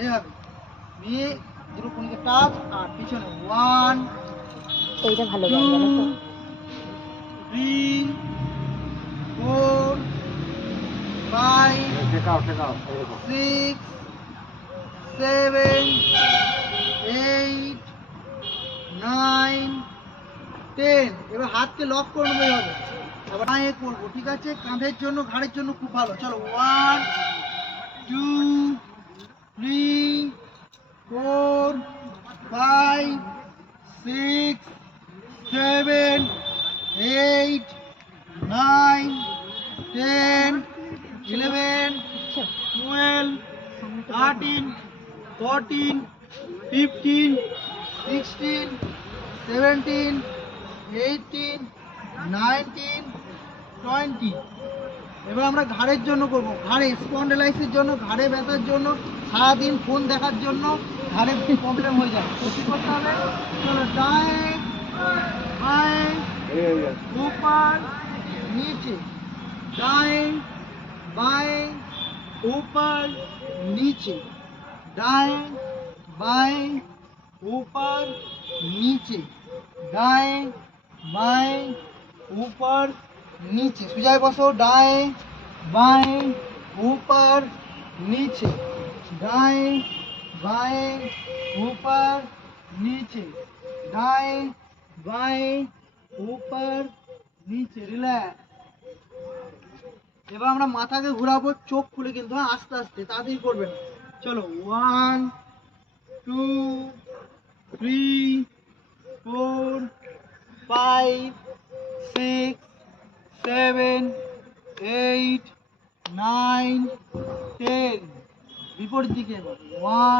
এইভাবে নিয়ে দুটো কোণকে টাচ আর পিছনে 1 এইটা ভালো গান জানো তো? 3 4 5 শেখাও শেখাও 6 7 8 9 10। এবার হাতকে লক করে নেবে হবে। আবার পায়ে করবো, ঠিক আছে? কাঁধের জন্য ঘাড়ের জন্য খুব ভালো। চলো 1 2 3 4 5 6 7 8 9 10 11 12 13 14 15 16 17 18 19 20। এবার আমরা ঘাড়ের জন্য করবো, ঘাড়ে স্পন্ডেলাইসিসের জন্য, ঘাড়ে ব্যথার জন্য, সারাদিন ফোন দেখার জন্য ঘাড়ে প্রবলেম হয়ে যায়। তো কী করতে হবে? চলো ডায়ে বায়ে ऊपर नीचे, दाएं बाएं ऊपर नीचे, दाएं बाएं ऊपर नीचे, दाएं बाएं ऊपर नीचे। सुजाए बसो, दाएं बाएं ऊपर नीचे, दाएं बाएं ऊपर नीचे, दाएं बाएं ऊपर नीचे। রিল্যাক্স। এবার আমরা মাথাকে ঘোরাবো, চোখ খুলে কিন্তু, হ্যাঁ, আস্তে আস্তে, তাড়াতাড়ি করবেন। চলো 1 2 3 4 5 6 7 8 9 10। বিপরীত দিকে এবার 1